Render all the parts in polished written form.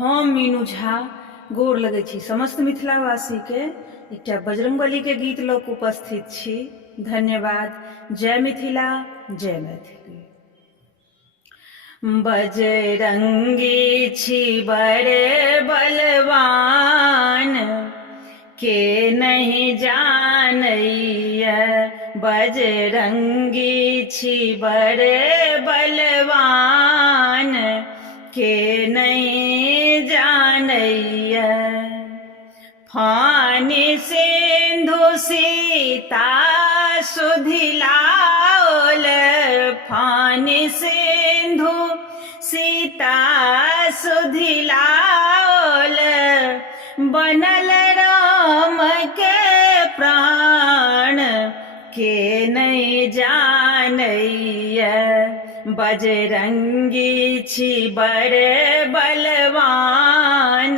हम मीनू झा गोर लगै छी समस्त मिथिलावासी के एकटा बजरंगबली के गीत लऽ कऽ उपस्थित छी। धन्यवाद। जय मिथिला, जय मैथिली। बजरंगी छी बड़े बलवान, के नहीं जानैया। बजरंगी छी बड़े बलवान, के नहीं जानैया। फानी सिंधु सीता सुधिलाओल, फानी सिंधु सीता सुधिलाओल। बनल राम के प्राण, के नहीं जानैया। बजरंगी छी बड़े बलवान,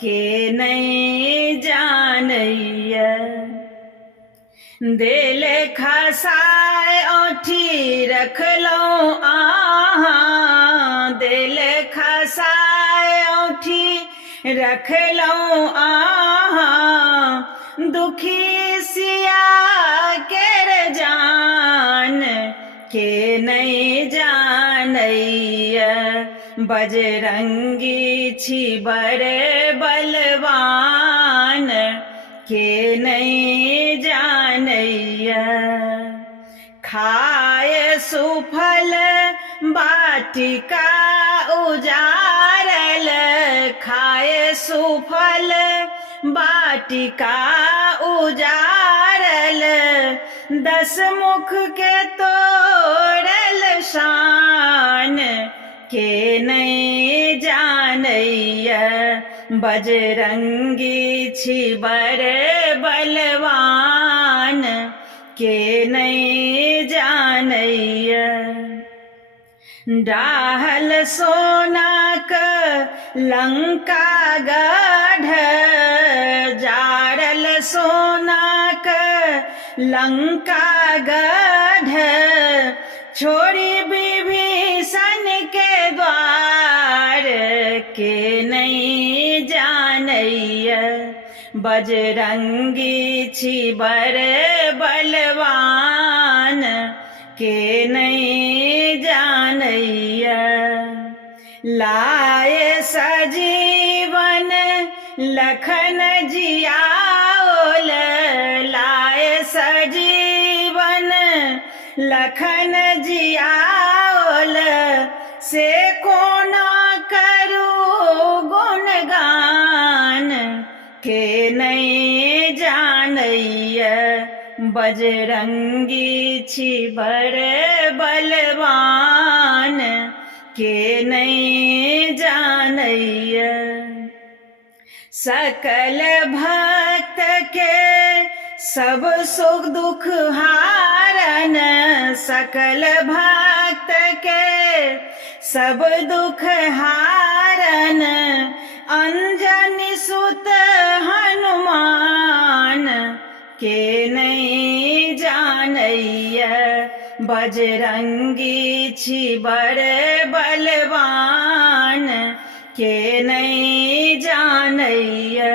के नहीं जानैया। देल खसाय औठी रखलौं आहाँ, देल खसाय औठी रखलौं आहाँ। दुखी सिया केर जान, के नहीं जानैया। बजरंगी छी बड़े बलवान, के नहीं जानैया। खाए सुफल बाटिका उजारल, खाए सुफल बाटिका उजारल। 10 मुख के तोड़ल शान, के नहीं जानैया। बजरंगी छी बड़े बलवान, के नहीं जानैया। डाहल सोना क लंका गढ़, जारल सोना क लंका गढ़। छोड़ी विभीषण के द्वार, के नहीं जानैया। बजरंगी छी बड़े बलवान, के नहीं जानैया। लाए सजीवन लखन जियाओल, लाए सजीवन लखन जियाओल। से कोना करू गुणगान, के नहीं जानैया। बजरंगी छी बड़े बलवान, के नहीं जानैया। सकल भक्त के सब सुख दुख हारन, सकल भक्त के सब दुख हारन। अंजनी सुत हनुमान, के नहीं जानैया। बजरंगी छी बड़े बलवान, के नहीं जानैया।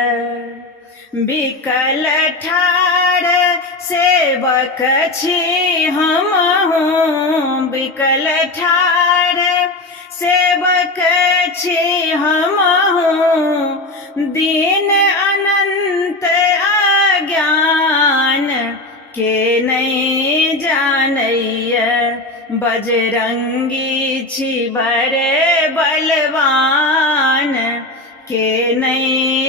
बिकल ठाढ़ सेवक छी हमहूँ, बिकल ठाढ़ सेवक छी हमहूँ। दीन अनंत अज्ञान, के नहीं जानैया। बजरंगी छी बड़े बलवान, के नहीं